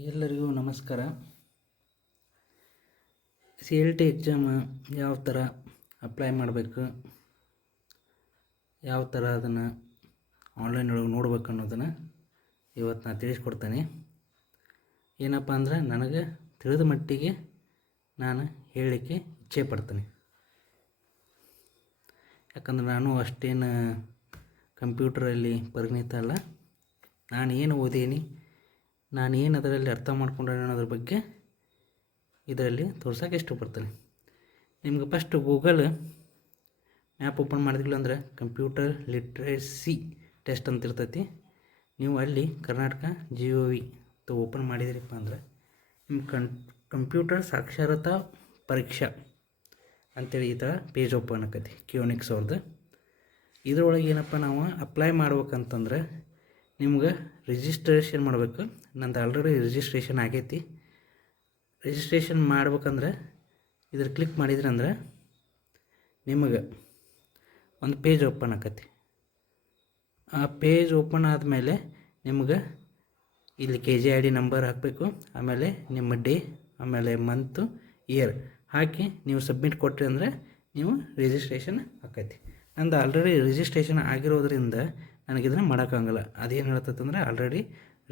ಎಲ್ಲರಿಗೂ ನಮಸ್ಕಾರ. CLT exam ಯಾವ ಥರ ಅಪ್ಲೈ ಮಾಡಬೇಕು, ಯಾವ ಥರ ಅದನ್ನು ಆನ್ಲೈನ್ ಒಳಗೆ ನೋಡ್ಬೇಕು ಅನ್ನೋದನ್ನು ಇವತ್ತು ನಾನು ತಿಳಿಸ್ಕೊಡ್ತೇನೆ. ಏನಪ್ಪ ಅಂದ್ರೆ ನನಗೆ ತಿಳಿದ ಮಟ್ಟಿಗೆ ನಾನು ಹೇಳಲಿಕ್ಕೆ ಇಚ್ಛೆ ಪಡ್ತೇನೆ. ಯಾಕಂದ್ರೆ ನಾನು ಅಷ್ಟೇನು ಕಂಪ್ಯೂಟರಲ್ಲಿ ಪರಿಣಿತ ಅಲ್ಲ. ನಾನು ಏನು ಓದೀನಿ, ನಾನು ಏನು ಅದರಲ್ಲಿ ಅರ್ಥ ಮಾಡ್ಕೊಂಡೆ ಅನ್ನೋದ್ರ ಬಗ್ಗೆ ಇದರಲ್ಲಿ ತೋರ್ಸೋಕೆ ಇಷ್ಟಪಡ್ತೇನೆ. ನಿಮ್ಗೆ ಫಸ್ಟ್ ಗೂಗಲ್ ಮ್ಯಾಪ್ ಓಪನ್ ಮಾಡಿದ್ದಿಲ್ಲ ಅಂದ್ರೆ ಕಂಪ್ಯೂಟರ್ ಲಿಟ್ರೇಸಿ ಟೆಸ್ಟ್ ಅಂತ ಇರ್ತೈತಿ. ನೀವು ಅಲ್ಲಿ ಕರ್ನಾಟಕ GOV ಓಪನ್ ಮಾಡಿದಿರಪ್ಪ ಅಂದ್ರೆ ನಿಮ್ಮ ಕಂಪ್ಯೂಟರ್ ಸಾಕ್ಷರತಾ ಪರೀಕ್ಷಾ ಅಂತೇಳಿ ಈ ಥರ ಪೇಜ್ ಓಪನ್ ಆಕೈತಿ ಕ್ಯೂನಿಕ್ಸ್ ಅವ್ರದ್ದು. ಇದರೊಳಗೆ ಏನಪ್ಪ ನಾವು ಅಪ್ಲೈ ಮಾಡ್ಬೇಕಂತಂದ್ರೆ ನಿಮ್ಗೆ ರಿಜಿಸ್ಟ್ರೇಷನ್ ಮಾಡಬೇಕು. ನಂದು ಆಲ್ರೆಡಿ ರಿಜಿಸ್ಟ್ರೇಷನ್ ಆಗೈತಿ. ರಿಜಿಸ್ಟ್ರೇಷನ್ ಮಾಡ್ಬೇಕಂದ್ರೆ ಇದ್ರ ಕ್ಲಿಕ್ ಮಾಡಿದ್ರಂದ್ರೆ ನಿಮಗೆ ಒಂದು ಪೇಜ್ ಓಪನ್ ಆಕೈತಿ. ಆ ಪೇಜ್ ಓಪನ್ ಆದಮೇಲೆ ನಿಮ್ಗೆ ಇಲ್ಲಿ KG ID ನಂಬರ್ ಹಾಕಬೇಕು, ಆಮೇಲೆ ನಿಮ್ಮ ಡೇ, ಆಮೇಲೆ ಮಂತು, ಇಯರ್ ಹಾಕಿ ನೀವು ಸಬ್ಮಿಟ್ ಕೊಟ್ರಿ ಅಂದರೆ ನೀವು ರಿಜಿಸ್ಟ್ರೇಷನ್ ಆಕೈತಿ. ನಂದು ಆಲ್ರೆಡಿ ರಿಜಿಸ್ಟ್ರೇಷನ್ ಆಗಿರೋದ್ರಿಂದ ನನಗಿದನ್ನು ಮಾಡೋಕ್ಕಾಗಲ್ಲ. ಅದೇನು ಹೇಳ್ತೈತೆ ಅಂದರೆ ಆಲ್ರೆಡಿ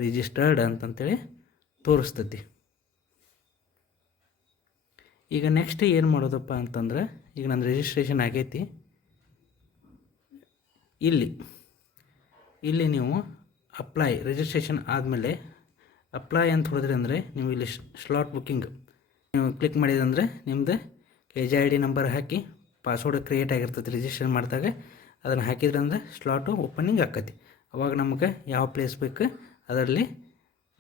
ರಿಜಿಸ್ಟರ್ಡ್ ಅಂತಂತೇಳಿ ತೋರಿಸ್ತೈತಿ. ಈಗ ನೆಕ್ಸ್ಟ್ ಏನು ಮಾಡೋದಪ್ಪ ಅಂತಂದ್ರೆ, ಈಗ ನನ್ನ ರಿಜಿಸ್ಟ್ರೇಷನ್ ಆಗೈತಿ. ಇಲ್ಲಿ ನೀವು ಅಪ್ಲೈ ರಿಜಿಸ್ಟ್ರೇಷನ್ ಆದಮೇಲೆ ಅಪ್ಲೈ ಅಂತ ಹೊಡೆದ್ರಿ ಅಂದರೆ ನೀವು ಇಲ್ಲಿ ಸ್ಲಾಟ್ ಬುಕ್ಕಿಂಗ್ ನೀವು ಕ್ಲಿಕ್ ಮಾಡಿದಂದರೆ ನಿಮ್ಮದು KG ID ನಂಬರ್ ಹಾಕಿ ಪಾಸ್ವರ್ಡ್ ಕ್ರಿಯೇಟ್ ಆಗಿರ್ತೈತಿ. ರಿಜಿಸ್ಟ್ರೇಷನ್ ಮಾಡಿದಾಗ ಅದನ್ನು ಹಾಕಿದ್ರಂದ್ರೆ ಸ್ಲಾಟು ಓಪನಿಂಗ್ ಆಕೈತಿ. ಅವಾಗ ನಮಗೆ ಯಾವ ಪ್ಲೇಸ್ ಬೇಕು ಅದರಲ್ಲಿ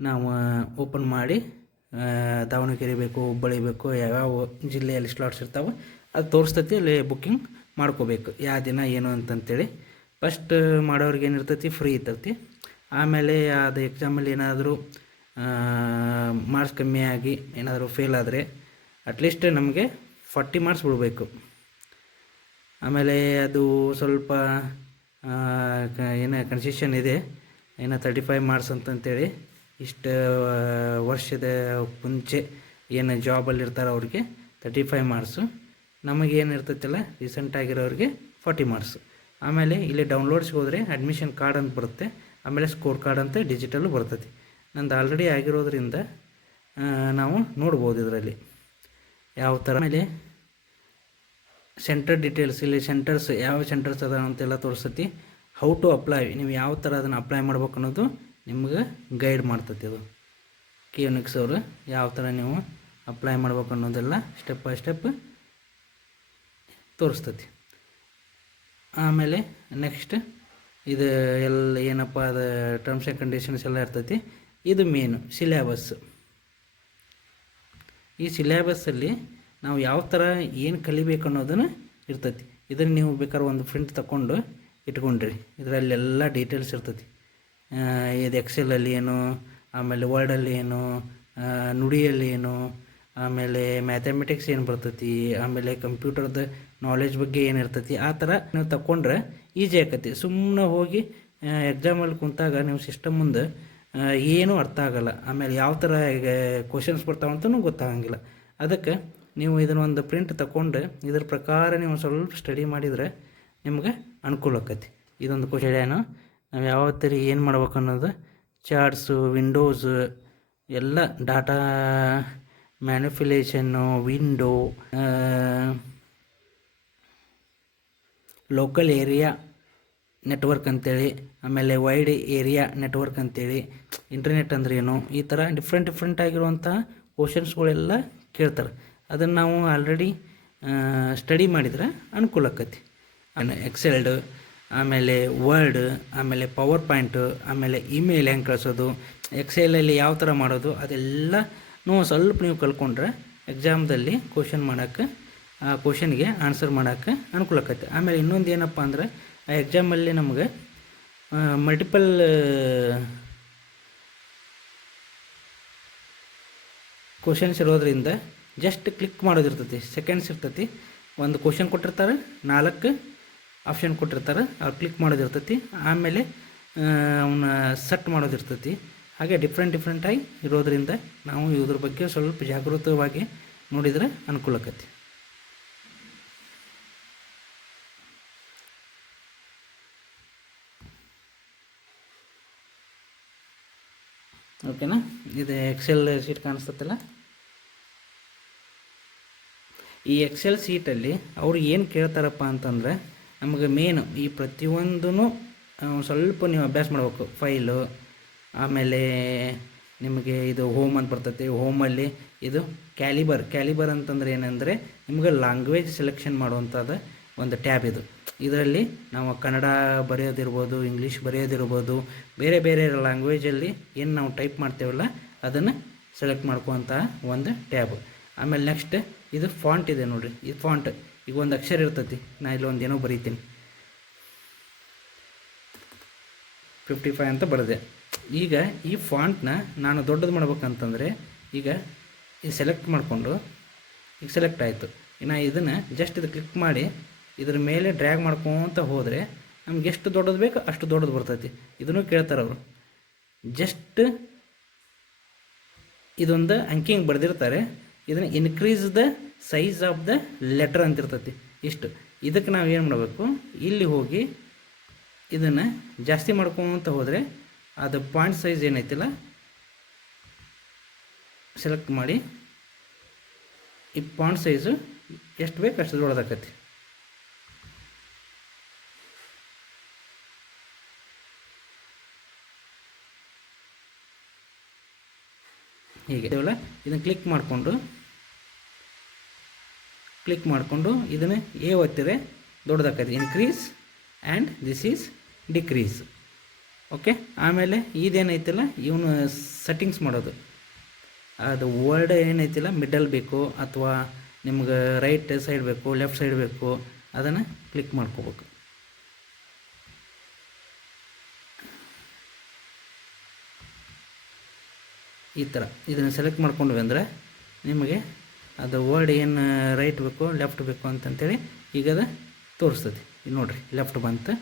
ನಾವು ಓಪನ್ ಮಾಡಿ ದಾವಣಗೆರೆ ಬೇಕು, ಹುಬ್ಬಳ್ಳಿ ಬೇಕು, ಯಾವ್ಯಾವ ಜಿಲ್ಲೆಯಲ್ಲಿ ಸ್ಲಾಟ್ಸ್ ಇರ್ತಾವೆ ಅದು ತೋರಿಸ್ತೈತಿ. ಅಲ್ಲಿ ಬುಕ್ಕಿಂಗ್ ಮಾಡ್ಕೋಬೇಕು ಯಾವ ದಿನ ಏನು ಅಂತಂತೇಳಿ. ಫಸ್ಟ್ ಮಾಡೋರಿಗೆ ಏನಿರ್ತೈತಿ ಫ್ರೀ ಇರ್ತೈತಿ. ಆಮೇಲೆ ಅದು ಎಕ್ಸಾಮಲ್ಲಿ ಏನಾದರೂ ಮಾರ್ಕ್ಸ್ ಕಮ್ಮಿ ಆಗಿ ಏನಾದರೂ ಫೇಲ್ ಆದರೆ ಅಟ್ಲೀಸ್ಟ್ ನಮಗೆ 40 ಮಾರ್ಕ್ಸ್ ಬಿಡಬೇಕು. ಆಮೇಲೆ ಅದು ಸ್ವಲ್ಪ ಏನು ಕನ್ಸೆಷನ್ ಇದೆ, ಏನೋ 35 ಮಾರ್ಕ್ಸ್ ಅಂತಂತೇಳಿ. ಇಷ್ಟು ವರ್ಷದ ಮುಂಚೆ ಏನು ಜಾಬಲ್ಲಿ ಇರ್ತಾರೆ ಅವ್ರಿಗೆ 35 ಮಾರ್ಕ್ಸು. ನಮಗೇನು ಇರ್ತೈತಲ್ಲ ರೀಸೆಂಟ್ ಆಗಿರೋರಿಗೆ 40 ಮಾರ್ಕ್ಸು. ಆಮೇಲೆ ಇಲ್ಲಿ ಡೌನ್ಲೋಡ್ಸ್ಗೆ ಹೋದರೆ ಅಡ್ಮಿಷನ್ ಕಾರ್ಡ್ ಅಂತ ಬರುತ್ತೆ, ಆಮೇಲೆ ಸ್ಕೋರ್ ಕಾರ್ಡ್ ಅಂತ ಡಿಜಿಟಲ್ಲು ಬರ್ತೈತಿ. ನಂದು ಆಲ್ರೆಡಿ ಆಗಿರೋದ್ರಿಂದ ನಾವು ನೋಡ್ಬೋದು ಇದರಲ್ಲಿ ಯಾವ ಥರ. ಆಮೇಲೆ ಸೆಂಟರ್ ಡೀಟೇಲ್ಸ್, ಇಲ್ಲಿ ಸೆಂಟರ್ಸ್ ಯಾವ ಸೆಂಟರ್ಸ್ ಅದ ಅಂತೆಲ್ಲ ತೋರಿಸ್ತೈತಿ. ಹೌ ಟು ಅಪ್ಲೈ, ನೀವು ಯಾವ ಥರ ಅದನ್ನು ಅಪ್ಲೈ ಮಾಡ್ಬೇಕು ಅನ್ನೋದು ನಿಮ್ಗೆ ಗೈಡ್ ಮಾಡ್ತೈತಿ. ಅದು ಕ್ಯೂನಿಕ್ಸ್ ಅವರು ಯಾವ ಥರ ನೀವು ಅಪ್ಲೈ ಮಾಡ್ಬೇಕು ಅನ್ನೋದೆಲ್ಲ ಸ್ಟೆಪ್ ಬೈ ಸ್ಟೆಪ್ ತೋರಿಸ್ತೈತಿ. ಆಮೇಲೆ ನೆಕ್ಸ್ಟ್ ಇದು ಎಲ್ಲ ಏನಪ್ಪ ಅದು ಟರ್ಮ್ಸ್ ಆ್ಯಂಡ್ ಕಂಡೀಷನ್ಸ್ ಎಲ್ಲ ಇರ್ತೈತಿ. ಇದು ಮೇನು ಸಿಲೆಬಸ್. ಈ ಸಿಲೆಬಸ್ಸಲ್ಲಿ ನಾವು ಯಾವ ಥರ ಏನು ಕಲಿಬೇಕು ಅನ್ನೋದನ್ನು ಇರ್ತೈತಿ. ಇದನ್ನು ನೀವು ಬೇಕಾದ್ರೆ ಒಂದು ಪ್ರಿಂಟ್ ತಗೊಂಡು ಇಟ್ಕೊಂಡ್ರಿ, ಇದರಲ್ಲೆಲ್ಲ ಡೀಟೇಲ್ಸ್ ಇರ್ತೈತಿ. ಇದು ಎಕ್ಸೆಲಲ್ಲಿ ಏನು, ಆಮೇಲೆ ವರ್ಡಲ್ಲಿ ಏನು, ನುಡಿಯಲ್ಲಿ ಏನು, ಆಮೇಲೆ ಮ್ಯಾಥಮೆಟಿಕ್ಸ್ ಏನು ಬರ್ತೈತಿ, ಆಮೇಲೆ ಕಂಪ್ಯೂಟರ್ದ ನಾಲೆಜ್ ಬಗ್ಗೆ ಏನು ಇರ್ತೈತಿ. ಆ ಥರ ನೀವು ತಗೊಂಡ್ರೆ ಈಜಿ ಆಕೈತಿ. ಸುಮ್ಮನೆ ಹೋಗಿ ಎಕ್ಸಾಮಲ್ಲಿ ಕುಂತಾಗ ನೀವು ಸಿಸ್ಟಮ್ ಮುಂದೆ ಏನೂ ಅರ್ಥ ಆಗೋಲ್ಲ. ಆಮೇಲೆ ಯಾವ ಥರ ಈಗ ಕ್ವಶನ್ಸ್ ಬರ್ತಾವಂತನೂ ಗೊತ್ತಾಗಂಗಿಲ್ಲ. ಅದಕ್ಕೆ ನೀವು ಇದನ್ನೊಂದು ಪ್ರಿಂಟ್ ತಗೊಂಡು ಇದ್ರ ಪ್ರಕಾರ ನೀವು ಸ್ವಲ್ಪ ಸ್ಟಡಿ ಮಾಡಿದರೆ ನಿಮ್ಗೆ ಅನುಕೂಲ ಆಕೈತಿ. ಇದೊಂದು ಕ್ವಶನ್ ನಾವು ಯಾವತ್ತರಿ ಏನು ಮಾಡ್ಬೇಕು ಅನ್ನೋದು, ಚಾರ್ಟ್ಸು, ವಿಂಡೋಸು ಎಲ್ಲ data manipulation, window, local area network ಅಂತೇಳಿ, ಆಮೇಲೆ ವೈಡ್ ಏರಿಯಾ ನೆಟ್ವರ್ಕ್ ಅಂತೇಳಿ, ಇಂಟರ್ನೆಟ್ ಅಂದ್ರೆ ಏನು, ಈ ಥರ ಡಿಫ್ರೆಂಟ್ ಆಗಿರುವಂಥ ಕ್ವಶನ್ಸ್ಗಳೆಲ್ಲ ಕೇಳ್ತಾರೆ. ಅದನ್ನು ನಾವು ಆಲ್ರೆಡಿ ಸ್ಟಡಿ ಮಾಡಿದ್ರೆ ಅನುಕೂಲ ಆಕೈತಿ. ಎಕ್ಸೆಲ್ಡ್, ಆಮೇಲೆ ವರ್ಡ್, ಆಮೇಲೆ ಪವರ್ ಪಾಯಿಂಟು, ಆಮೇಲೆ ಇಮೇಲ್ ಹೆಂಗೆ ಕಳಿಸೋದು, ಎಕ್ಸೆಲಲ್ಲಿ ಯಾವ ಥರ ಮಾಡೋದು, ಅದೆಲ್ಲನೂ ಸ್ವಲ್ಪ ನೀವು ಕಲ್ತ್ಕೊಂಡ್ರೆ ಎಕ್ಸಾಮ್ದಲ್ಲಿ ಕ್ವಶನ್ ಮಾಡೋಕ್ಕೆ, ಆ ಕ್ವಶನ್ಗೆ ಆನ್ಸರ್ ಮಾಡೋಕ್ಕೆ ಅನುಕೂಲ ಆಕೈತಿ. ಆಮೇಲೆ ಇನ್ನೊಂದು ಏನಪ್ಪ ಅಂದ್ರೆ ಆ ಎಕ್ಸಾಮಲ್ಲಿ ನಮಗೆ ಮಲ್ಟಿಪಲ್ ಕ್ವಶನ್ಸ್ ಇರೋದ್ರಿಂದ ಜಸ್ಟ್ ಕ್ಲಿಕ್ ಮಾಡೋದಿರ್ತೈತಿ, ಸೆಕೆಂಡ್ಸ್ ಇರ್ತೈತಿ. ಒಂದು ಕ್ವಶನ್ ಕೊಟ್ಟಿರ್ತಾರೆ, 4 ಆಪ್ಷನ್ ಕೊಟ್ಟಿರ್ತಾರೆ, ಅವ್ರು ಕ್ಲಿಕ್ ಮಾಡೋದಿರ್ತೈತಿ. ಆಮೇಲೆ ಅವನ್ನ ಸೆಟ್ ಮಾಡೋದಿರ್ತೈತಿ. ಹಾಗೆ ಡಿಫ್ರೆಂಟಾಗಿ ಇರೋದರಿಂದ ನಾವು ಇದ್ರ ಬಗ್ಗೆ ಸ್ವಲ್ಪ ಜಾಗೃತವಾಗಿ ನೋಡಿದರೆ ಅನುಕೂಲ ಆಕತಿ. ಓಕೆನಾ? ಇದು ಎಕ್ಸೆಲ್ ಶೀಟ್ ಕಾಣಿಸ್ತಲ್ಲ. ಈ ಎಕ್ಸೆಲ್ ಶೀಟಲ್ಲಿ ಅವರು ಏನು ಕೇಳ್ತಾರಪ್ಪ ಅಂತಂದರೆ, ನಮಗೆ ಮೇನು ಈ ಪ್ರತಿಯೊಂದೂ ಸ್ವಲ್ಪ ನೀವು ಅಭ್ಯಾಸ ಮಾಡಬೇಕು. ಫೈಲು, ಆಮೇಲೆ ನಿಮಗೆ ಇದು ಹೋಮ್ ಅಂತ ಬರ್ತೈತಿ. ಹೋಮಲ್ಲಿ ಇದು ಕ್ಯಾಲಿಬರ್ ಅಂತಂದರೆ ಏನಂದರೆ ನಿಮಗೆ ಲ್ಯಾಂಗ್ವೇಜ್ ಸೆಲೆಕ್ಷನ್ ಮಾಡುವಂಥದ್ದು ಒಂದು ಟ್ಯಾಬ್ ಇದು. ಇದರಲ್ಲಿ ನಾವು ಕನ್ನಡ ಬರೆಯೋದಿರ್ಬೋದು, ಇಂಗ್ಲೀಷ್ ಬರೆಯೋದಿರ್ಬೋದು, ಬೇರೆ ಬೇರೆ ಲ್ಯಾಂಗ್ವೇಜಲ್ಲಿ ಏನು ನಾವು ಟೈಪ್ ಮಾಡ್ತೇವಲ್ಲ ಅದನ್ನು ಸೆಲೆಕ್ಟ್ ಮಾಡ್ಕೊವಂಥ ಒಂದು ಟ್ಯಾಬ್. ಆಮೇಲೆ ನೆಕ್ಸ್ಟ್ ಇದು ಫಾಂಟ್ ಇದೆ ನೋಡಿರಿ. ಈ ಫಾಂಟ್ ಈಗ ಒಂದು ಅಕ್ಷರ ಇರ್ತೈತಿ, ನಾನು ಇಲ್ಲೊಂದು ಏನೋ ಬರೀತೀನಿ, 55 ಅಂತ ಬರೆದೆ. ಈಗ ಈ ಫಾಂಟ್ನ ನಾನು ದೊಡ್ಡದು ಮಾಡ್ಬೇಕಂತಂದರೆ ಈಗ ಈ ಸೆಲೆಕ್ಟ್ ಮಾಡಿಕೊಂಡು, ಈಗ ಸೆಲೆಕ್ಟ್ ಆಯಿತು. ಇನ್ನು ಇದನ್ನು ಜಸ್ಟ್ ಇದು ಕ್ಲಿಕ್ ಮಾಡಿ ಇದ್ರ ಮೇಲೆ ಡ್ರ್ಯಾಗ್ ಮಾಡ್ಕೊತ ಹೋದರೆ ನಮ್ಗೆ ಎಷ್ಟು ದೊಡ್ಡದು ಬೇಕು ಅಷ್ಟು ದೊಡ್ಡದು ಬರ್ತೈತಿ. ಇದನ್ನು ಕೇಳ್ತಾರೆ ಅವರು. ಜಸ್ಟ್ ಇದೊಂದು ಅಂಕಿ ಹಿಂಗೆ ಬರೆದಿರ್ತಾರೆ. ಇದನ್ನು increase the size of the letter ಅಂತಿರ್ತೈತಿ. ಇಷ್ಟು ಇದಕ್ಕೆ ನಾವು ಏನು ಮಾಡಬೇಕು, ಇಲ್ಲಿ ಹೋಗಿ ಇದನ್ನು ಜಾಸ್ತಿ ಮಾಡ್ಕೊತ ಹೋದರೆ ಅದು ಪಾಯಿಂಟ್ ಸೈಜ್ ಏನೈತಿಲ್ಲ ಸೆಲೆಕ್ಟ್ ಮಾಡಿ ಈ ಪಾಯಿಂಟ್ ಸೈಜು ಎಷ್ಟು ಬೇಕು ಅಷ್ಟು ದೊಡ್ಡದಾಕತಿ. ಹೀಗೆ ಇದನ್ನು ಕ್ಲಿಕ್ ಮಾಡಿಕೊಂಡು ಇದನ್ನು ಒತ್ತಿದ್ರೆ ದೊಡ್ಡದಾಕತಿ. Increase and this is decrease. Okay. ಆಮೇಲೆ ಇದೇನೈತಿಲ್ಲ ಇವನು ಸೆಟ್ಟಿಂಗ್ಸ್ ಮಾಡೋದು, ಅದು ವರ್ಡ್ ಏನೈತಿಲ್ಲ ಮಿಡಲ್ ಬೇಕು ಅಥವಾ ನಿಮ್ಗೆ ರೈಟ್ ಸೈಡ್ ಬೇಕು, ಲೆಫ್ಟ್ ಸೈಡ್ ಬೇಕು, ಅದನ್ನು ಕ್ಲಿಕ್ ಮಾಡ್ಕೋಬೇಕು. ಈ ಥರ ಇದನ್ನು ಸೆಲೆಕ್ಟ್ ಮಾಡ್ಕೊಂಡ್ವಿ ಅಂದರೆ ನಿಮಗೆ ಅದು ವರ್ಡ್ ಏನು ರೈಟ್ ಬೇಕು ಲೆಫ್ಟ್ ಬೇಕು ಅಂತಂತೇಳಿ ಈಗ ಅದು ತೋರಿಸ್ತೈತಿ. ಇದು ನೋಡಿರಿ, ಲೆಫ್ಟ್ ಬಂತು.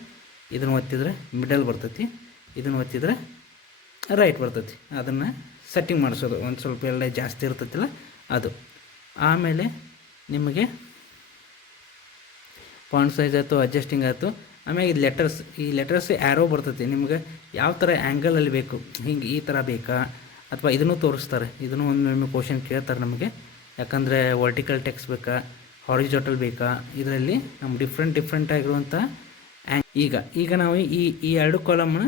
ಇದನ್ನು ಒತ್ತಿದ್ರೆ ಮಿಡಲ್ ಬರ್ತೈತಿ, ಇದನ್ನು ಒತ್ತಿದ್ರೆ ರೈಟ್ ಬರ್ತೈತಿ. ಅದನ್ನು ಸೆಟ್ಟಿಂಗ್ ಮಾಡಿಸೋದು ಒಂದು ಸ್ವಲ್ಪ ಎಲ್ಲ ಜಾಸ್ತಿ ಇರ್ತೈತಿಲ್ಲ ಅದು. ಆಮೇಲೆ ನಿಮಗೆ ಫಾಂಟ್ ಸೈಜ್ ಆಯಿತು, ಅಡ್ಜಸ್ಟಿಂಗ್ ಆಯಿತು. ಆಮೇಲೆ ಇದು ಲೆಟರ್ಸ್ ಆ್ಯರೋ ಬರ್ತೈತಿ. ನಿಮ್ಗೆ ಯಾವ ಥರ ಆ್ಯಂಗಲಲ್ಲಿ ಬೇಕು, ಹಿಂಗೆ ಈ ಥರ ಬೇಕಾ ಅಥವಾ ಇದನ್ನು ತೋರಿಸ್ತಾರೆ. ಇದನ್ನು ಒಮ್ಮೆ ಕ್ವಶನ್ ಕೇಳ್ತಾರೆ ನಮಗೆ, ಯಾಕಂದರೆ ವರ್ಟಿಕಲ್ ಟೆಕ್ಸ್ಟ್ ಬೇಕಾ ಹಾರಿಜಾಂಟಲ್ ಬೇಕಾ, ಇದರಲ್ಲಿ ನಮ್ಮ ಡಿಫ್ರೆಂಟ್ ಆಗಿರುವಂಥ ಈಗ ನಾವು ಈ ಎರಡು ಕಾಲಮ್ನ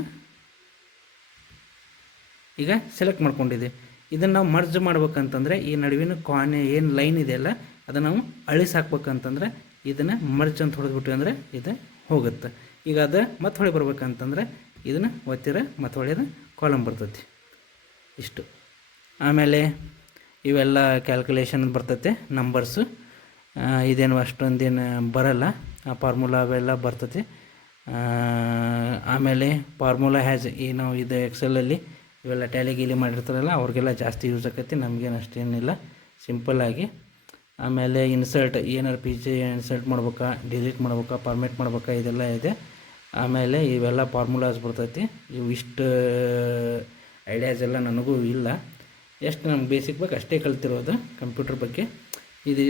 ಈಗ ಸೆಲೆಕ್ಟ್ ಮಾಡ್ಕೊಂಡಿದ್ದೀವಿ. ಇದನ್ನು ನಾವು ಮರ್ಜ್ ಮಾಡ್ಬೇಕಂತಂದರೆ ಈ ನಡುವಿನ ಏನು ಲೈನ್ ಇದೆಯಲ್ಲ ಅದನ್ನು ನಾವು ಅಳಿಸಿ ಹಾಕ್ಬೇಕಂತಂದ್ರೆ ಇದನ್ನು ಮರ್ಜ್ ಅಂತ ಹೊಡೆದ್ಬಿಟ್ವಿ ಅಂದರೆ ಇದು ಹೋಗುತ್ತೆ. ಈಗ ಅದು ಮತ್ತೆ ಹೊಳೆ ಬರ್ಬೇಕಂತಂದ್ರೆ ಇದನ್ನು ಒತ್ತಿರ ಮತ್ತೆ ಹೊಳೆದ ಕಾಲಮ್ ಬರ್ತೈತಿ. ಇಷ್ಟು. ಆಮೇಲೆ ಇವೆಲ್ಲ ಕ್ಯಾಲ್ಕುಲೇಷನ್ ಬರ್ತೈತೆ, ನಂಬರ್ಸು. ಇದೇನು ಅಷ್ಟೊಂದೇನು ಬರಲ್ಲ, ಆ ಫಾರ್ಮುಲಾ ಅವೆಲ್ಲ ಬರ್ತೈತಿ. ಆಮೇಲೆ ಫಾರ್ಮುಲಾ ನಾವು ಇದು ಎಕ್ಸೆಲಲ್ಲಿ ಇವೆಲ್ಲ ಟ್ಯಾಲಿ ಗೀಲಿ ಮಾಡಿರ್ತಾರಲ್ಲ ಅವ್ರಿಗೆಲ್ಲ ಜಾಸ್ತಿ ಯೂಸ್ ಆಕೈತಿ, ನಮಗೇನು ಅಷ್ಟೇನಿಲ್ಲ, ಸಿಂಪಲ್ಲಾಗಿ. ಆಮೇಲೆ ಇನ್ಸರ್ಟ್, ಏನಾರು ಇನ್ಸರ್ಟ್ ಮಾಡ್ಬೇಕಾ, ಡಿಲೀಟ್ ಮಾಡ್ಬೇಕಾ, ಫಾರ್ಮೇಟ್ ಮಾಡ್ಬೇಕಾ, ಇದೆಲ್ಲ ಇದೆ. ಆಮೇಲೆ ಇವೆಲ್ಲ ಫಾರ್ಮುಲಾಸ್ ಬರ್ತೈತಿ. ಇವು ಇಷ್ಟು ಐಡಿಯಾಸ್ ಎಲ್ಲ ನನಗೂ ಇಲ್ಲ, ಎಷ್ಟು ನಮ್ಗೆ ಬೇಸಿಕ್ ಬೇಕು ಅಷ್ಟೇ ಕಲ್ತಿರೋದು ಕಂಪ್ಯೂಟರ್ ಬಗ್ಗೆ. ಇದು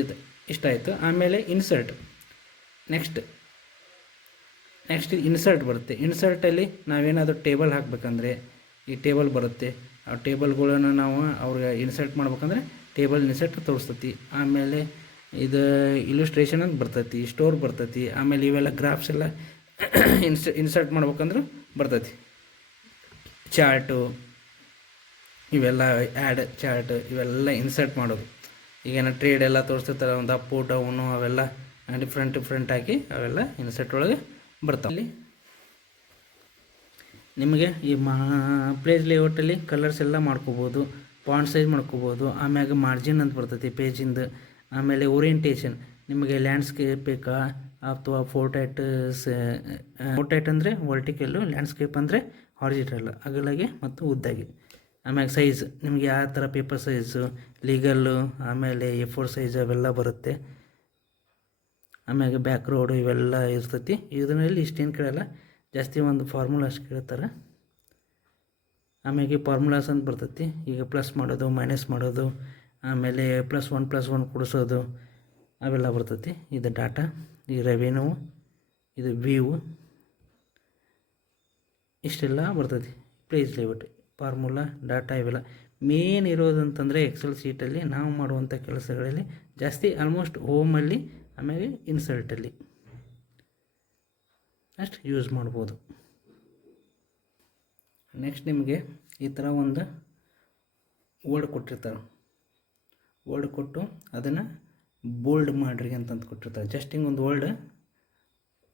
ಇಷ್ಟ ಆಯಿತು. ಆಮೇಲೆ ಇನ್ಸರ್ಟ್, ನೆಕ್ಸ್ಟ್ ಇನ್ಸರ್ಟ್ ಬರುತ್ತೆ. ಇನ್ಸರ್ಟಲ್ಲಿ ನಾವೇನಾದರೂ ಟೇಬಲ್ ಹಾಕಬೇಕಂದ್ರೆ ಈ ಟೇಬಲ್ ಬರುತ್ತೆ. ಆ ಟೇಬಲ್ಗಳನ್ನು ನಾವು ಅವ್ರಿಗೆ ಇನ್ಸರ್ಟ್ ಮಾಡ್ಬೇಕಂದ್ರೆ ಟೇಬಲ್ ಇನ್ಸರ್ಟ್ ತೋರಿಸ್ತೈತಿ. ಆಮೇಲೆ ಇದು ಇಲುಸ್ಟ್ರೇಷನ್ ಅಂತ ಬರ್ತೈತಿ, ಸ್ಟೋರ್ ಬರ್ತೈತಿ. ಆಮೇಲೆ ಇವೆಲ್ಲ ಗ್ರಾಫ್ಸ್ ಎಲ್ಲ ಇನ್ಸರ್ಟ್ ಮಾಡ್ಬೇಕಂದ್ರೆ ಬರ್ತೈತಿ. ಚಾರ್ಟು ಇವೆಲ್ಲ ಆ್ಯಡ್ ಚಾರ್ಟ್ ಇವೆಲ್ಲ ಇನ್ಸರ್ಟ್ ಮಾಡೋದು. ಈಗೇನು ಟ್ರೇಡ್ ಎಲ್ಲ ತೋರಿಸ್ತಿರ್ತಾರೆ, ಒಂದು ಅಪ್ಪು ಡೌನು ಅವೆಲ್ಲ ಡಿಫ್ರೆಂಟಾಗಿ ಅವೆಲ್ಲ ಇನ್ಸರ್ಟ್ ಒಳಗೆ ಬರ್ತಾವೆ. ಅಲ್ಲಿ ನಿಮಗೆ ಈ ಪ್ಲೇಸ್ ಲೇಔಟಲ್ಲಿ ಕಲರ್ಸ್ ಎಲ್ಲ ಮಾಡ್ಕೋಬೋದು, ಫಾಂಟ್ ಸೈಜ್ ಮಾಡ್ಕೋಬೋದು. ಆಮ್ಯಾಗ ಮಾರ್ಜಿನ್ ಅಂತ ಬರ್ತೈತಿ ಪೇಜಿಂದ. ಆಮೇಲೆ ಓರಿಯಂಟೇಷನ್, ನಿಮಗೆ ಲ್ಯಾಂಡ್ಸ್ಕೇಪ್ ಬೇಕಾ ಅಥವಾ ಫೋರ್ಟೈಟ್ ಅಂದರೆ ವರ್ಟಿಕಲ್ಲು, ಲ್ಯಾಂಡ್ಸ್ಕೇಪ್ ಅಂದರೆ ಹಾರಿಜಿಟಲ್, ಅಗಲಾಗಿ ಮತ್ತು ಉದ್ದಾಗಿ. ಆಮ್ಯಾಗ ಸೈಜ್ ನಿಮಗೆ ಯಾವ ಥರ ಪೇಪರ್ ಸೈಜು, ಲೀಗಲ್ಲು, ಆಮೇಲೆ A4 ಸೈಜ್ ಅವೆಲ್ಲ ಬರುತ್ತೆ. ಆಮ್ಯಾಗ ಬ್ಯಾಕ್ ರೋಡು ಇವೆಲ್ಲ ಇರ್ತೈತಿ. ಇದರಲ್ಲಿ ಇಷ್ಟೇನು ಕೇಳಲ್ಲ, ಜಾಸ್ತಿ ಒಂದು ಫಾರ್ಮುಲಾ ಅಷ್ಟು ಕೇಳ್ತಾರೆ. ಆಮೇಲೆ ಫಾರ್ಮುಲಾಸ್ ಅಂತ ಬರ್ತೈತಿ. ಈಗ ಪ್ಲಸ್ ಮಾಡೋದು, ಮೈನಸ್ ಮಾಡೋದು, ಆಮೇಲೆ +1 ಕೂಡಿಸೋದು ಅವೆಲ್ಲ ಬರ್ತೈತಿ. ಇದು ಡಾಟಾ, ಈ ರೆವೆನ್ಯೂ, ಇದು ವ್ಯೂ, ಇಷ್ಟೆಲ್ಲ ಬರ್ತೈತಿ. ಪ್ಲೇಸ್ ಲೇಔಟ್, ಫಾರ್ಮುಲಾ, ಡಾಟಾ ಇವೆಲ್ಲ ಮೇನ್ ಇರೋದಂತಂದರೆ ಎಕ್ಸೆಲ್ ಶೀಟಲ್ಲಿ ನಾವು ಮಾಡುವಂಥ ಕೆಲಸಗಳಲ್ಲಿ ಜಾಸ್ತಿ ಆಲ್ಮೋಸ್ಟ್ ಹೋಮಲ್ಲಿ ಆಮೇಲೆ ಇನ್ಸರ್ಟಲ್ಲಿ ಅಷ್ಟು ಯೂಸ್ ಮಾಡ್ಬೋದು. ನೆಕ್ಸ್ಟ್ ನಿಮಗೆ ಈ ಥರ ಒಂದು ವರ್ಡ್ ಕೊಟ್ಟಿರ್ತಾರೆ. ವರ್ಡ್ ಕೊಟ್ಟು ಅದನ್ನು ಬೋಲ್ಡ್ ಮಾಡಿರಿ ಅಂತಂದು ಕೊಟ್ಟಿರ್ತಾರೆ. ಜಸ್ಟ್ ಹಿಂಗೆ ಒಂದು ವರ್ಡ್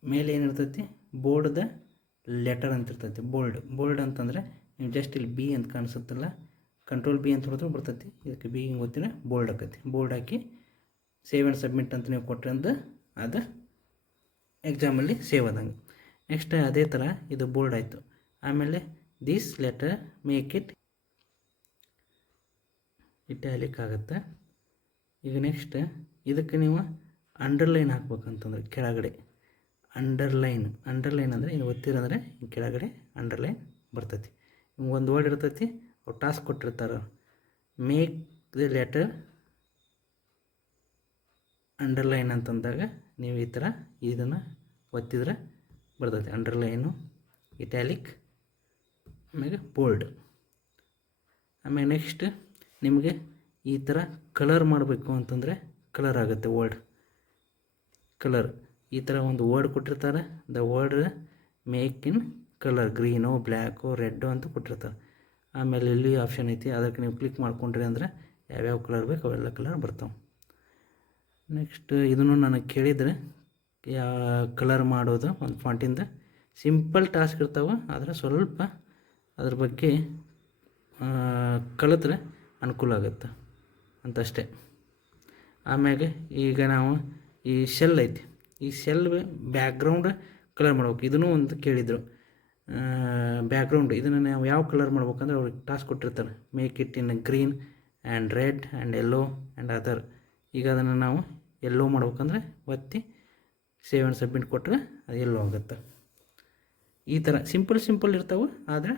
ಮೇಲೆ ಏನಿರ್ತೈತಿ, ಬೋಲ್ಡ್ದ ಲೆಟರ್ ಅಂತ ಇರ್ತೈತಿ. ಬೋಲ್ಡ್ ಅಂತಂದರೆ ನೀವು ಜಸ್ಟ್ ಇಲ್ಲಿ ಬಿ ಅಂತ ಕಾಣಿಸುತ್ತಲ್ಲ, ಕಂಟ್ರೋಲ್ ಬಿ ಅಂತ ಹೊಡೆದ್ರು ಬರ್ತೈತಿ. ಇದಕ್ಕೆ ಬಿ ಹಿಂಗೆ ಗೊತ್ತಿನ ಬೋಲ್ಡ್ ಆಕೈತಿ. Bold hockey save and submit ಅಂತ ನೀವು ಕೊಟ್ಟರೆ ಅಂದ್ರೆ ಅದು ಎಕ್ಸಾಮಲ್ಲಿ ಸೇವ್ ಆದಂಗೆ. ನೆಕ್ಸ್ಟ್ ಅದೇ ಥರ ಇದು ಬೋಲ್ಡ್ ಆಯಿತು. ಆಮೇಲೆ this letter make it italic ಆಗುತ್ತೆ. ಈಗ ನೆಕ್ಸ್ಟ್ ಇದಕ್ಕೆ ನೀವು ಅಂಡರ್ಲೈನ್ ಹಾಕ್ಬೇಕಂತಂದ್ರೆ ಕೆಳಗಡೆ ಅಂಡರ್ಲೈನ್ ಅಂದರೆ ನೀವು ಒತ್ತಿರಂದರೆ ಕೆಳಗಡೆ ಅಂಡರ್ಲೈನ್ ಬರ್ತೈತಿ. ಒಂದು ವರ್ಡ್ ಇರ್ತೈತಿ, ಅವ್ರು ಟಾಸ್ಕ್ ಕೊಟ್ಟಿರ್ತಾರೆ, ಮೇಕ್ ದ ಲೆಟರ್ ಅಂಡರ್ಲೈನ್ ಅಂತಂದಾಗ ನೀವು ಈ ಥರ ಇದನ್ನು ಒತ್ತಿದ್ರೆ ಬರ್ತೈತಿ. ಅಂಡರ್ಲೈನು, ಇಟ್ಯಾಲಿಕ್, ಆಮೇಲೆ ಬೋಲ್ಡ್. ಆಮೇಲೆ ನೆಕ್ಸ್ಟ್ ನಿಮಗೆ ಈ ಥರ ಕಲರ್ ಮಾಡಬೇಕು ಅಂತಂದರೆ ಕಲರ್ ಆಗುತ್ತೆ. ವರ್ಡ್ ಕಲರ್ ಈ ಥರ ಒಂದು ವರ್ಡ್ ಕೊಟ್ಟಿರ್ತಾರೆ. The word make in colour, ಗ್ರೀನೋ, ಬ್ಲ್ಯಾಕೋ, ರೆಡ್ಡು ಅಂತ ಕೊಟ್ಟಿರ್ತಾರೆ. ಆಮೇಲೆ ಇಲ್ಲಿ ಆಪ್ಷನ್ ಐತಿ, ಅದಕ್ಕೆ ನೀವು ಕ್ಲಿಕ್ ಮಾಡ್ಕೊಂಡ್ರಿ ಅಂದರೆ ಯಾವ್ಯಾವ ಕಲರ್ ಬೇಕು ಅವೆಲ್ಲ ಕಲರ್ ಬರ್ತಾವೆ. ನೆಕ್ಸ್ಟ್ ಇದನ್ನು ನನಗೆ ಕೇಳಿದರೆ ಕಲರ್ ಮಾಡೋದು ಒಂದು ಫಾಂಟಿಂದ ಸಿಂಪಲ್ ಟಾಸ್ಕ್ ಇರ್ತಾವೆ, ಆದರೆ ಸ್ವಲ್ಪ ಅದ್ರ ಬಗ್ಗೆ ಕಲಿತ್ರೆ ಅನುಕೂಲ ಆಗುತ್ತೆ ಅಂತಷ್ಟೇ. ಆಮ್ಯಾಗೆ ಈಗ ನಾವು ಈ ಶೆಲ್ ಐತಿ, ಈ ಶೆಲ್ ಬ್ಯಾಕ್ಗ್ರೌಂಡ್ ಕಲರ್ ಮಾಡ್ಬೇಕು. ಇದನ್ನು ಒಂದು ಕೇಳಿದರು, ಬ್ಯಾಕ್ಗ್ರೌಂಡ್ ಇದನ್ನು ನಾವು ಯಾವ ಕಲರ್ ಮಾಡ್ಬೇಕಂದ್ರೆ ಅವ್ರಿಗೆ ಟಾಸ್ಕ್ ಕೊಟ್ಟಿರ್ತಾರೆ, make it in green and red and yellow and other. ಈಗ ಅದನ್ನು ನಾವು ಎಲ್ಲೋ ಮಾಡ್ಬೇಕಂದ್ರೆ ಒತ್ತಿ ಸೇವ್ ಆ್ಯಂಡ್ ಸಬ್ಮಿಟ್ ಕೊಟ್ಟರೆ ಅದು ಎಲ್ಲೋ ಆಗುತ್ತೆ. ಈ ಥರ ಸಿಂಪಲ್ ಇರ್ತಾವೆ, ಆದರೆ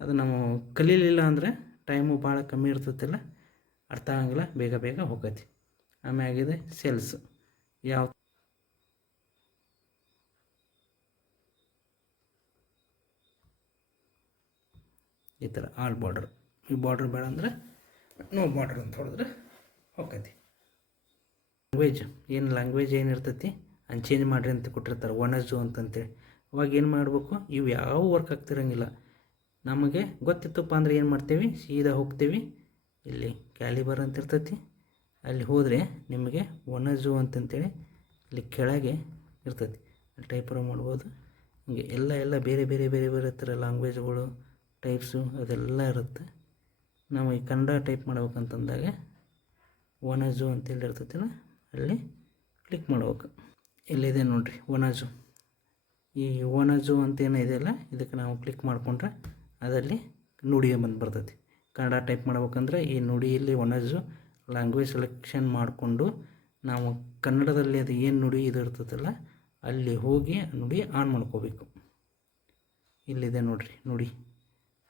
ಅದು ನಾವು ಕಲೀಲಿಲ್ಲ ಅಂದರೆ ಟೈಮು ಭಾಳ ಕಮ್ಮಿ ಇರ್ತೈತಿಲ್ಲ, ಅರ್ಥ ಆಗಂಗಿಲ್ಲ, ಬೇಗ ಹೋಗೈತಿ. ಆಮ್ಯಾಗಿದೆ ಸೆಲ್ಸ್, ಯಾವ ಈ ಥರ ಆಲ್ ಬಾರ್ಡರ್, ಈ ಬಾರ್ಡ್ರ್ ಬೇಡ ಅಂದರೆ ನೋ ಬಾರ್ಡರ್ ಅಂತ ಹೊಡೆದ್ರೆ ಹೋಗೈತಿ. ಲ್ಯಾಂಗ್ವೇಜ್ ಏನಿರ್ತೈತಿ ಅದನ್ನು ಚೇಂಜ್ ಮಾಡಿರಿ ಅಂತ ಕೊಟ್ಟಿರ್ತಾರೆ, ಒಣಜು ಅಂತಂತೇಳಿ. ಅವಾಗ ಏನು ಮಾಡಬೇಕು, ಇವು ಯಾವ ವರ್ಕ್ ಆಗ್ತಿರಂಗಿಲ್ಲ. ನಮಗೆ ಗೊತ್ತಿತ್ತಪ್ಪ ಅಂದರೆ ಏನು ಮಾಡ್ತೀವಿ, ಸೀದಾ ಹೋಗ್ತೀವಿ, ಇಲ್ಲಿ ಕ್ಯಾಲಿಬರ್ ಅಂತ ಇರ್ತೈತಿ, ಅಲ್ಲಿ ಹೋದರೆ ನಿಮಗೆ ಒಣಜು ಅಂತಂತೇಳಿ ಇಲ್ಲಿ ಕೆಳಗೆ ಇರ್ತೈತಿ, ಅಲ್ಲಿ ಟೈಪರ್ ಮಾಡ್ಬೋದು. ಹೀಗೆ ಎಲ್ಲ ಬೇರೆ ಥರ ಲ್ಯಾಂಗ್ವೇಜ್ಗಳು ಟೈಪ್ಸು ಅದೆಲ್ಲ ಇರುತ್ತೆ. ನಾವು ಈ ಕನ್ನಡ ಟೈಪ್ ಮಾಡ್ಬೇಕಂತಂದಾಗ ಒಣಜು ಅಂತೇಳಿ ಇರ್ತೈತಿಲ್ಲ, ಅಲ್ಲಿ ಕ್ಲಿಕ್ ಮಾಡ್ಬೇಕು. ಇಲ್ಲಿದೆ ನೋಡಿರಿ ಒಣಜು. ಈ ಒಣಜು ಅಂತೇನು ಇದೆಯಲ್ಲ, ಇದಕ್ಕೆ ನಾವು ಕ್ಲಿಕ್ ಮಾಡಿಕೊಂಡ್ರೆ ಅದರಲ್ಲಿ ನುಡಿ ಬಂದು ಬರ್ತೈತಿ. ಕನ್ನಡ ಟೈಪ್ ಮಾಡ್ಬೇಕಂದ್ರೆ ಈ ನುಡಿಯಲ್ಲಿ ಒಣಜು ಲ್ಯಾಂಗ್ವೇಜ್ ಸೆಲೆಕ್ಷನ್ ಮಾಡಿಕೊಂಡು ನಾವು ಕನ್ನಡದಲ್ಲಿ ಅದು ಏನು ನುಡಿ ಇದು ಇರ್ತೈತಲ್ಲ ಅಲ್ಲಿ ಹೋಗಿ ನುಡಿ ಆನ್ ಮಾಡ್ಕೋಬೇಕು. ಇಲ್ಲಿದೆ ನೋಡಿರಿ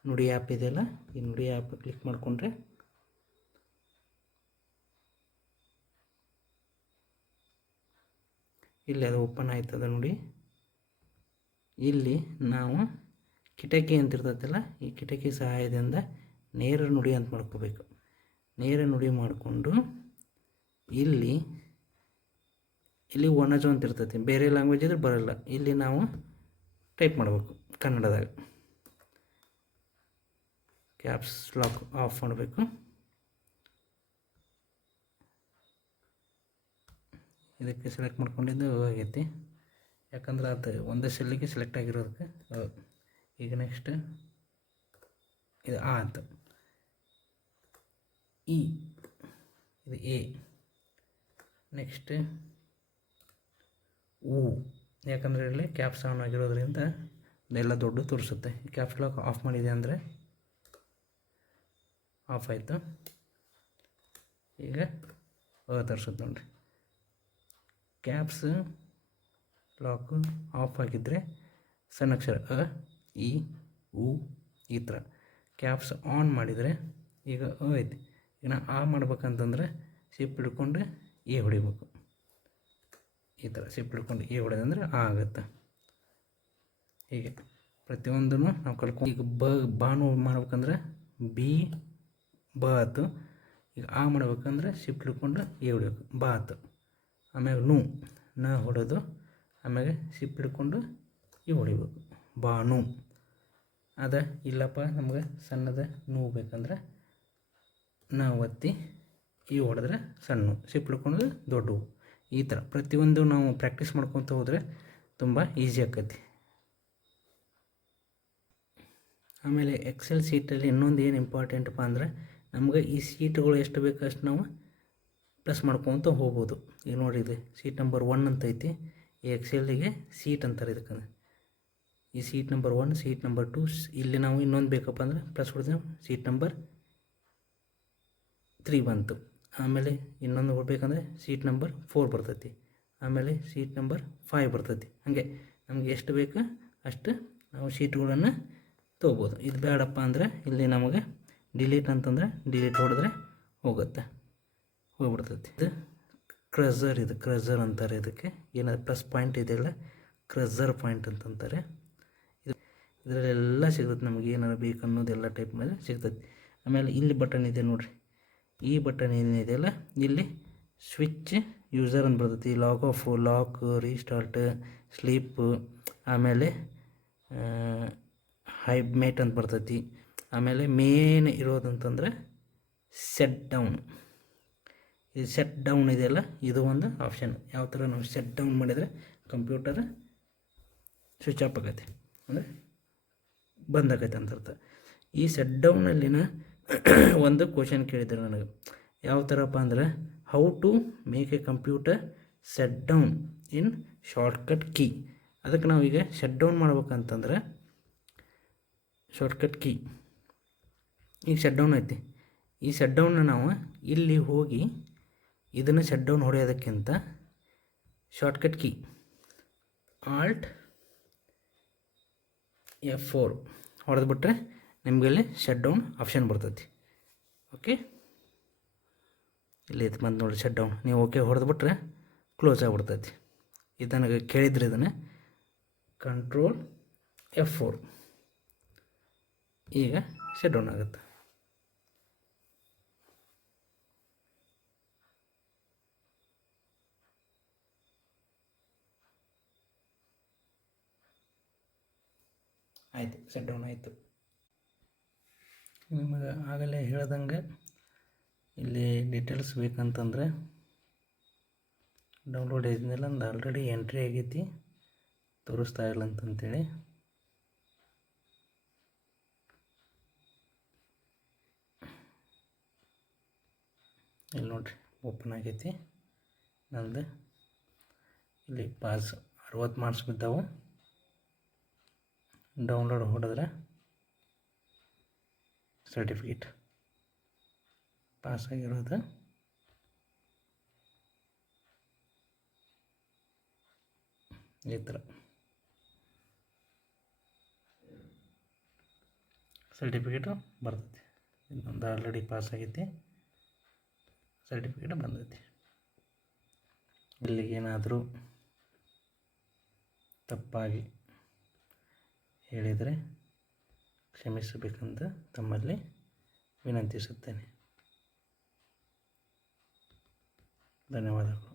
ನುಡಿ ಆ್ಯಪ್ ಇದೆಯಲ್ಲ, ಈ ನುಡಿ ಆ್ಯಪ್ ಕ್ಲಿಕ್ ಮಾಡಿಕೊಂಡ್ರೆ ಇಲ್ಲಿ ಅದು ಓಪನ್ ಆಯ್ತದ ನೋಡಿ. ಇಲ್ಲಿ ನಾವು ಕಿಟಕಿ ಅಂತ ಇರ್ತೈತಲ್ಲ, ಈ ಕಿಟಕಿ ಸಹಾಯದಿಂದ ನೇರ ನುಡಿ ಅಂತ ಮಾಡ್ಕೋಬೇಕು. ನೇರ ನುಡಿ ಮಾಡಿಕೊಂಡು ಇಲ್ಲಿ ಒಣಜು ಅಂತ ಇರ್ತೈತಿ, ಬೇರೆ ಲ್ಯಾಂಗ್ವೇಜ್ ಇದ್ರೆ ಬರೋಲ್ಲ. ಇಲ್ಲಿ ನಾವು ಟೈಪ್ ಮಾಡಬೇಕು ಕನ್ನಡದಾಗ. ಕ್ಯಾಪ್ಸ್ ಲಾಕ್ ಆಫ್ ಮಾಡಬೇಕು. ಇದಕ್ಕೆ ಸೆಲೆಕ್ಟ್ ಮಾಡ್ಕೊಂಡಿದ್ದು ಆಗೈತಿ, ಯಾಕಂದ್ರೆ ಅದು ಒಂದೇ ಸೆಲ್ಲಿಗೆ ಸೆಲೆಕ್ಟ್ ಆಗಿರೋದಕ್ಕೆ. ಈಗ ನೆಕ್ಸ್ಟ್ ಇದು ಆ ಅಂತ, ಇ ಇದು ಎ, ನೆಕ್ಸ್ಟ್ ಉ, ಯಾಕಂದರೆ ಇಲ್ಲಿ ಕ್ಯಾಪ್ಸ್ ಆನ್ ಆಗಿರೋದ್ರಿಂದ ಅದೆಲ್ಲ ದೊಡ್ಡ ತೋರಿಸುತ್ತೆ. ಕ್ಯಾಪ್ಸ್ ಲಾಕ್ ಆಫ್ ಮಾಡಿದೆ ಅಂದರೆ ಆಫ್ ಆಯಿತು. ಈಗ ತೋರಿಸುತ್ತೆ ನೋಡಿರಿ. ಕ್ಯಾಪ್ಸ್ ಲಾಕು ಆಫ್ ಆಗಿದ್ದರೆ ಸಣ್ಣ ಅಕ್ಷರ ಅ, ಇ, ಉ ಈ ಥರ. ಕ್ಯಾಪ್ಸ್ ಆನ್ ಮಾಡಿದರೆ ಈಗ ಐತಿ. ಈಗ ನಾ ಆ ಮಾಡ್ಬೇಕಂತಂದ್ರೆ ಶಿಪ್ ಹಿಡ್ಕೊಂಡು ಎ ಹೊಡಿಬೇಕು. ಈ ಥರ ಶಿಪ್ ಹಿಡ್ಕೊಂಡು ಎ ಹೊಡೆದಂದ್ರೆ ಆ ಆಗುತ್ತೆ. ಹೀಗೆ ಪ್ರತಿಯೊಂದನ್ನು ನಾವು ಕಲ್ಕೊಂಡು ಈಗ ಬಾನು ಮಾಡ್ಬೇಕಂದ್ರೆ ಬಿ ಬ ಆಯ್ತು. ಈಗ ಆ ಮಾಡ್ಬೇಕಂದ್ರೆ ಶಿಫ್ಟ್ ಹಿಡ್ಕೊಂಡು ಎ ಹೊಡಿಬೇಕು, ಬಾ ಆಯ್ತು. ಆಮ್ಯಾಗ ನ ಹೊಡೆದು ಆಮ್ಯಾಗ ಶಿಫ್ಟ್ ಹಿಡ್ಕೊಂಡು ಇ ಹೊಡಿಬೇಕು, ಬಾನು. ಅದ ಇಲ್ಲಪ್ಪ ನಮ್ಗೆ ಸಣ್ಣದ ನೂ ಬೇಕಂದ್ರೆ ನಾವು ಒತ್ತಿ ಇ ಹೊಡೆದ್ರೆ ಸಣ್ಣ, ಶಿಫ್ಟ್ ಹಿಡ್ಕೊಂಡು ದೊಡ್ಡವು. ಈ ಥರ ಪ್ರತಿಯೊಂದು ನಾವು ಪ್ರಾಕ್ಟೀಸ್ ಮಾಡ್ಕೊತ ಹೋದರೆ ತುಂಬ ಈಸಿ ಆಕೈತಿ. ಆಮೇಲೆ ಎಕ್ಸೆಲ್ ಶೀಟಲ್ಲಿ ಇನ್ನೊಂದು ಏನು ಇಂಪಾರ್ಟೆಂಟಪ್ಪ ಅಂದರೆ ನಮ್ಗೆ ಈ ಶೀಟ್ಗಳು ಎಷ್ಟು ಬೇಕು ಅಷ್ಟು ನಾವು ಪ್ಲಸ್ ಮಾಡ್ಕೊತ ಹೋಗ್ಬೋದು. ಈಗ ನೋಡಿದೆ ಶೀಟ್ ನಂಬರ್ 1 ಅಂತ ಐತಿ. ಈ ಎಕ್ಸೆಲ್ಲಿಗೆ ಸೀಟ್ ಅಂತಾರೆ ಇದಕ್ಕೆ. ಈ ಸೀಟ್ ನಂಬರ್ 1, ಸೀಟ್ ನಂಬರ್ 2. ಇಲ್ಲಿ ನಾವು ಇನ್ನೊಂದು ಬೇಕಪ್ಪ ಅಂದರೆ ಪ್ಲಸ್ ಹೊಡೆದ್ರೆ ಸೀಟ್ ನಂಬರ್ 3 ಬಂತು. ಆಮೇಲೆ ಇನ್ನೊಂದು ಹೊಡ್ಬೇಕಂದ್ರೆ ಸೀಟ್ ನಂಬರ್ 4 ಬರ್ತೈತಿ. ಆಮೇಲೆ ಸೀಟ್ ನಂಬರ್ 5 ಬರ್ತೈತಿ. ಹಾಗೆ ನಮಗೆ ಎಷ್ಟು ಬೇಕು ಅಷ್ಟು ನಾವು ಶೀಟ್ಗಳನ್ನು ತೊಗೋಬೋದು. ಇದು ಬೇಡಪ್ಪ ಅಂದರೆ ಇಲ್ಲಿ ನಮಗೆ ಡಿಲೀಟ್ ಅಂತಂದರೆ ಡಿಲೀಟ್ ಹೊಡೆದ್ರೆ ಹೋಗ್ಬಿಡ್ತೈತಿ. ಇದು ಕ್ರಝರ್, ಇದು ಕ್ರಝರ್ ಅಂತಾರೆ ಇದಕ್ಕೆ. ಏನಾದ್ರು ಪ್ಲಸ್ ಪಾಯಿಂಟ್ ಇದೆಯಲ್ಲ ಕ್ರಝರ್ ಪಾಯಿಂಟ್ ಅಂತಂತಾರೆ. ಇದರಲ್ಲೆಲ್ಲ ಸಿಗುತ್ತೆ ನಮಗೆ ಏನಾರು ಬೇಕು ಅನ್ನೋದೆಲ್ಲ ಟೈಪ್ ಮೇಲೆ ಸಿಗ್ತೈತಿ. ಆಮೇಲೆ ಇಲ್ಲಿ ಬಟನ್ ಇದೆ ನೋಡಿರಿ, ಈ ಬಟನ್ ಏನಿದೆಯಲ್ಲ ಇಲ್ಲಿ ಸ್ವಿಚ್ ಯೂಸರ್ ಅಂತ ಬರ್ತೈತಿ. Lock of, lock, restart, sleep, ಆಮೇಲೆ ಹೈಬ್ಮೇಟ್ ಅಂತ ಬರ್ತೈತಿ. ಆಮೇಲೆ ಮೇನ್ ಇರೋದಂತಂದರೆ ಸೆಟ್ ಡೌನ್. ಇದು ಸೆಟ್ ಡೌನ್ ಇದೆಯಲ್ಲ ಇದು ಒಂದು ಆಪ್ಷನ್. ಯಾವ ಥರ ನಾವು ಸೆಟ್ ಡೌನ್ ಮಾಡಿದರೆ ಕಂಪ್ಯೂಟರ್ ಸ್ವಿಚ್ ಆಫ್ ಆಗೈತೆ ಅಂದರೆ ಬಂದಾಗೈತೆ ಅಂತ ಅರ್ಥ. ಈ ಸೆಟ್ ಡೌನಲ್ಲಿನ ಒಂದು ಕ್ವಶನ್ ಕೇಳಿದ್ದಾರೆ ನನಗೆ. ಯಾವ ಥರಪ್ಪ ಅಂದರೆ how to make a computer shut down in shortcut key. ಅದಕ್ಕೆ ನಾವೀಗ ಶಟ್ ಡೌನ್ ಮಾಡ್ಬೇಕಂತಂದ್ರೆ ಶಾರ್ಟ್ಕಟ್ ಕೀ, ಈಗ ಶಟ್ ಡೌನ್ ಐತಿ. ಈ ಶಟ್ ಡೌನ್ನ ನಾವು ಇಲ್ಲಿ ಹೋಗಿ ಇದನ್ನು ಶಟ್ ಡೌನ್ ಹೊಡೆಯೋದಕ್ಕಿಂತ ಶಾರ್ಟ್ಕಟ್ ಕೀ ಆಲ್ಟ್ F4 ಹೊಡೆದ್ಬಿಟ್ರೆ ನಿಮಗಲ್ಲಿ ಶಟ್ ಡೌನ್ ಆಪ್ಷನ್ ಬರ್ತೈತಿ. ಓಕೆ, ಇಲ್ಲಿ ಇದು ಬಂದು ನೋಡಿ ಶಟ್ ಡೌನ್. ನೀವು ಓಕೆ ಹೊಡೆದ್ಬಿಟ್ರೆ ಕ್ಲೋಸ್ ಆಗಿಬಿಡ್ತೈತಿ. ಇದನ್ನು ಕೇಳಿದ್ರೆ ಇದನ್ನು ಕಂಟ್ರೋಲ್ F4, ಈಗ ಶಟ್ ಡೌನ್ ಆಗುತ್ತೆ. ಆಯಿತು, ಶಟ್ ಡೌನ್ ಆಯಿತು. ನಿಮಗೆ ಆಗಲೇ ಹೇಳ್ದಂಗೆ ಇಲ್ಲಿ ಡೀಟೇಲ್ಸ್ ಬೇಕಂತಂದರೆ ಡೌನ್ಲೋಡ್ ಏನಿಲ್ಲ, ಒಂದು ಆಲ್ರೆಡಿ ಎಂಟ್ರಿ ಆಗೈತಿ, ತೋರಿಸ್ತಾ ಇಲ್ಲ ಅಂತಂತೇಳಿ. ಇಲ್ಲಿ ನೋಡಿರಿ ಓಪನ್ ಆಗೈತಿ ನಂದು. ಇಲ್ಲಿ ಪಾಸ್ 60 ಮಾರ್ಕ್ಸ್ ಬಿದ್ದಾವೆ. ಡೌನ್ಲೋಡ್ ಹೊಡೆದ್ರೆ ಸರ್ಟಿಫಿಕೇಟ್ ಪಾಸ್ ಆಗಿರೋದು. ಈ ಥರ ಸರ್ಟಿಫಿಕೇಟು ಬರ್ತೈತಿ. ಇನ್ನೊಂದು ಆಲ್ರೆಡಿ ಪಾಸ್ ಆಗೈತಿ, ಸರ್ಟಿಫಿಕೇಟ್ ಬಂದೈತಿ. ಇಲ್ಲಿಗೇನಾದರೂ ತಪ್ಪಾಗಿ ಹೇಳಿದರೆ ಕ್ಷಮಿಸಬೇಕಂತ ತಮ್ಮಲ್ಲಿ ವಿನಂತಿಸುತ್ತೇನೆ. ಧನ್ಯವಾದಗಳು.